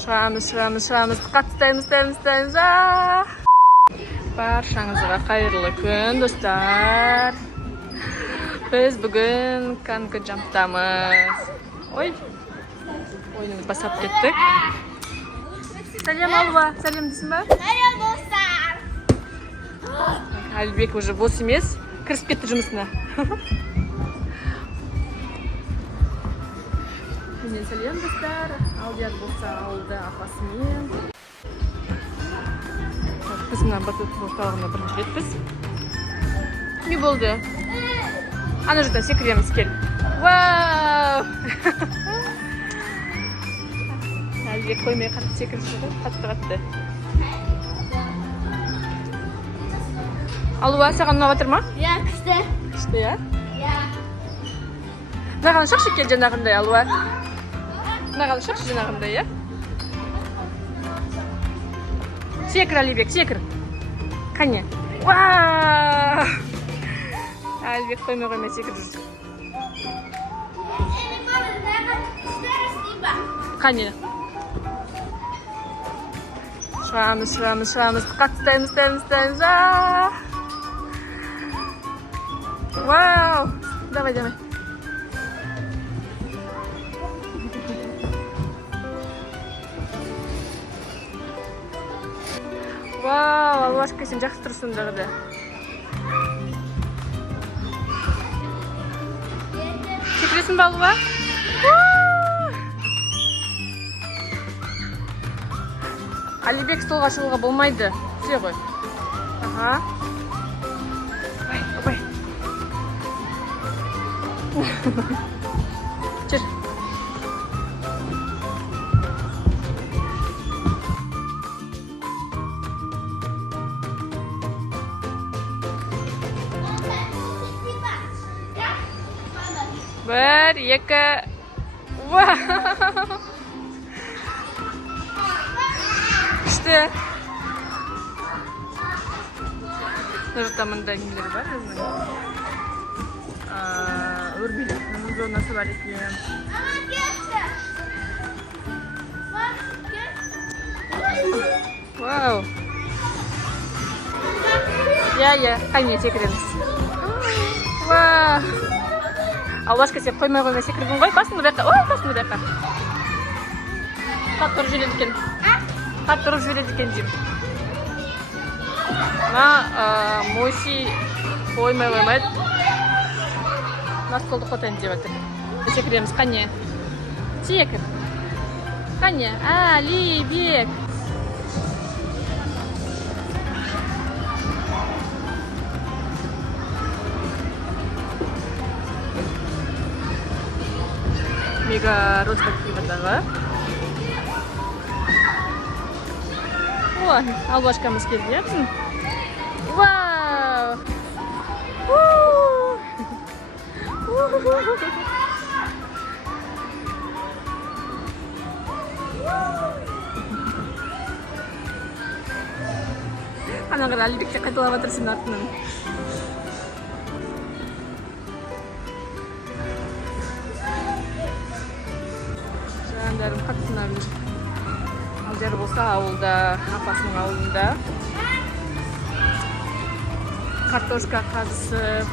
Шығамыз. Қаттаймыз. Баршаңызға қайырлы күн, достар. Біз бүгін коньки жамптамыз. Ой, ойынымыз басап кеттік. Сәлем, Алуа. Сәлем дейсің ба? Сәлем, достар. Әлбек уже бос емес. Кірісіп кетті жұмысына. Менен сәлем, достар. Алдияр болса ауылда апасымен. Біз мына батут орталығына бірінші ретпіз. Не болды? Ана жерден секіреміз, кел. Вау! Әлбек қоймай қатты секіріп жүрді, қатты. Алуа, саған ұнап жатыр ма? Иә, күшті. Күшті, иә? Иә. Мынаған шықшы кел жанағындай, Алуа. Мынаған шықшы жанағындай, иә? Секір, Әлбек, секір. Қане. Вау! Әлбек қоймай секір жүр. Қане. Шығамыз. Қаттаймыз. Вау! Давай. Вау, Алуашка, сен жақсы тұрсың дағыда. Секіресің ба, Алуа? Әлбек столға шығуға болмайды. Түсе ғой. Аха. Опай. Жүр. Бір, екі. Вау! Күшті. Нұрта мұнда нелер бар, өзінің. Өрбелектің зонасы бар екен. Вау! Иә, қане секіреміз. Вау! Алуашка, сен қоймай секірдің ғой, басыңды бәққа. Ой, басыңды бәққа. Қатты ұрып жібереді екен деймін. Моси қоймайды. На столды қотайын деп жатыр. Секіреміз, қане. Секір. Қане, Әлбек. Мега розбак климатағы. О, Алуашкамыз келді, иә біздің? Вау! Анағыр Әлбекке қайталап жатыр сен артынан. Жандарым қаттына бір. Алдияр болса ауылда, апасының ауылында. Картошка қазысып,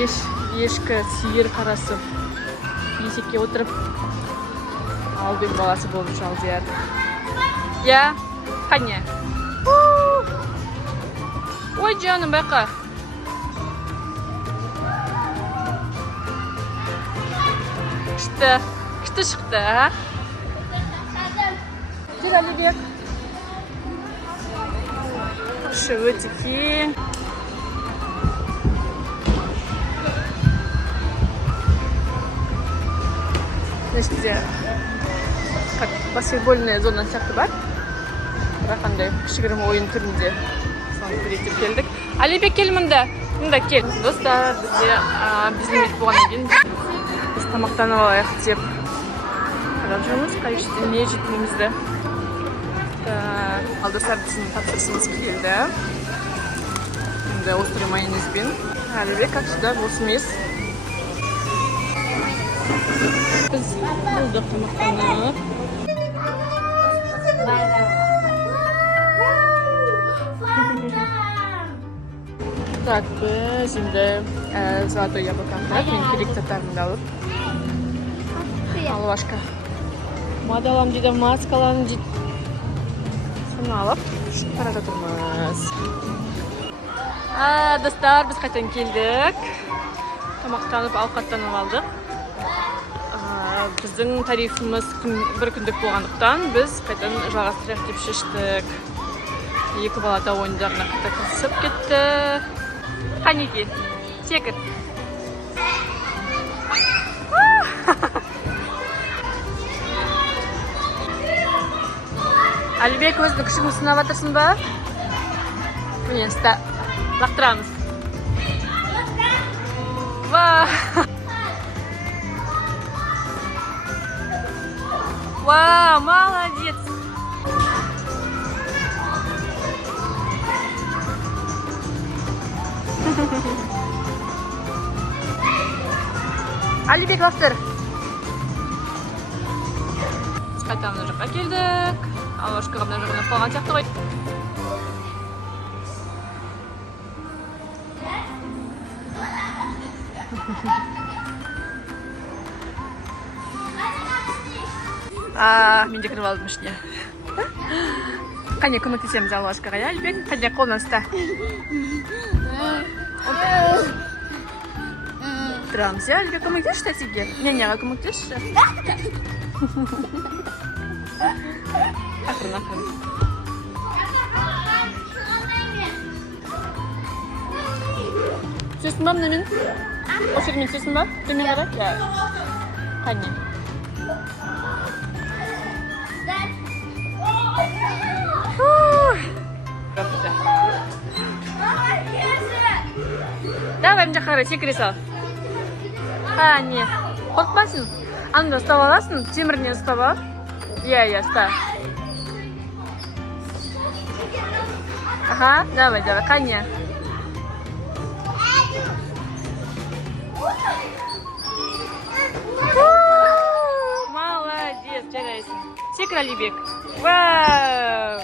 ешкі сиыр қарасып, есекке отырып, Албек баласы болып Алдияр. Я, қане. Ой, жаным, бәқа. Күшті шықты, а? Кел, Әлбек. Күші өте кең. Нешінде баскетбольная зона сияқты бар. Бірақ қандай кішігірім ойын түрінде. Соны көрейік келдік. Әлбек, кел мұнда. Мұнда кел. Достар, біздің ел болғаннан кейін біз тамақтанып алайық деп қарап жүрміз. Қай жерде не жетімімізді. Алдасар біздің тапсырысымыз келді. Острый майонезбен. Әлбек, как всегда, бос емес. Biz bulduk tamaqlanıp. Так, biz şimdi Zlatoy Yabloka'nda minkilik tatarını alıp Alvaşka madalam deydi, maskalarını deydi. Şunu alıp para жатырмыз. Достар, biz қайтадан келдік. Тамақтанып, ауқаттанып алдық. Біздің тарифіміз бір күндік болғандықтан біз қайтадан жалғастырайық деп шештік. Екі бала да ойындарына қайта кірісіп кетті. Қанеки, секір. Әлібек, өзіңді күшіңді сынап жатырсың ба? Міне, лақтырамыз. Вау, молодец! Әлібек, лақтыр! Қайта мына жаққа келдік. Алашқаға мына жағына қалған сияқты ғой. Мен де кіріп алдым ішіне. Қане көмектесеміз Алашқаға, я, Әлібек? Қане қолынан ұста. Тұрамыз, я, Әлібек, көмектесші тәтеге? Неняға көмектесші? Ақырын, ақырын. Түсесің ба мұнамен? Осы жермен түсесің ба? Төмен қарай? Қане? Давай, мына жаққа қарай секіре сал. Қане? Қорқпасын. Анда ұстап аласың, темірінен ұстап ал. Я, ұста. Ага, давай, қане? Молодец, жарайсың. Секір, Әлібек. Вау!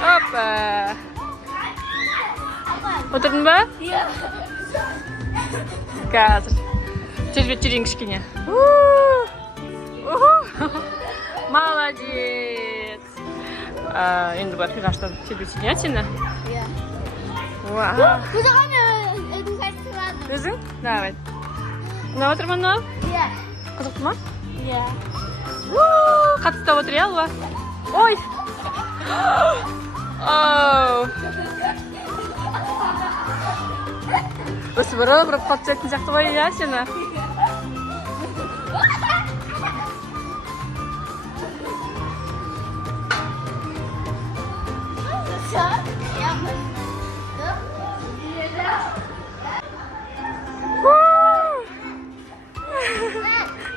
Опа! Отырдың ба? Иә. Қазір. Тербет жүрейін кішкене. Молодец! Енді бар, қиғаштан тербетсің, я сені? Иә. Өзің? Давай. Мына отыр ма мынау? Иә. Қызықты ма? Иә. Қатты ұстап отыр, иә, Алва? Ой! Осы бұрып қатты жайтын сияқты ғой, иә, сені?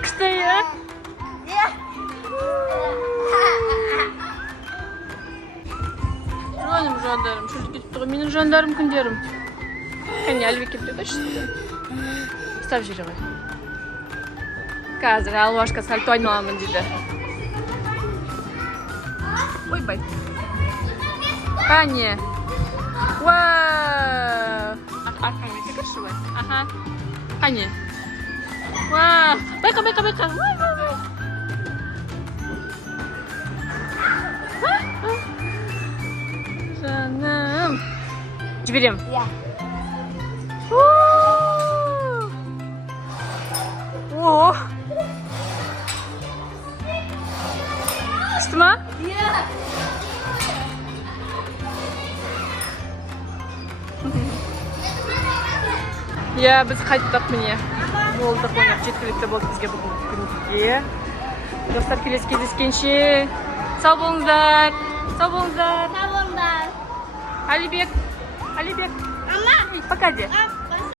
Күшті, иә? Жаным, жандарым, шөлді кетіпті ғой, менің жандарым, күндерім. Қане, Әлібек кепті да шысты. Ұстап жері ғой. Қазір Алвашқа сальто айналамын дейді. Ойбай. Қане. Вау! Арқаңмен секірші ғой. Аха. Қане. Вау! Байқа. Жаным. Жіберем. Иә. О! Күшті ма? Иә. Иә, біз қайттық міне. Болдық, ойнақ жеткілікті болды бізге бүгінгі күнге. Достар, келесі кездескенше сау болыңыздар. Сау болыңыздар. Әлібек. Ама. Пока де.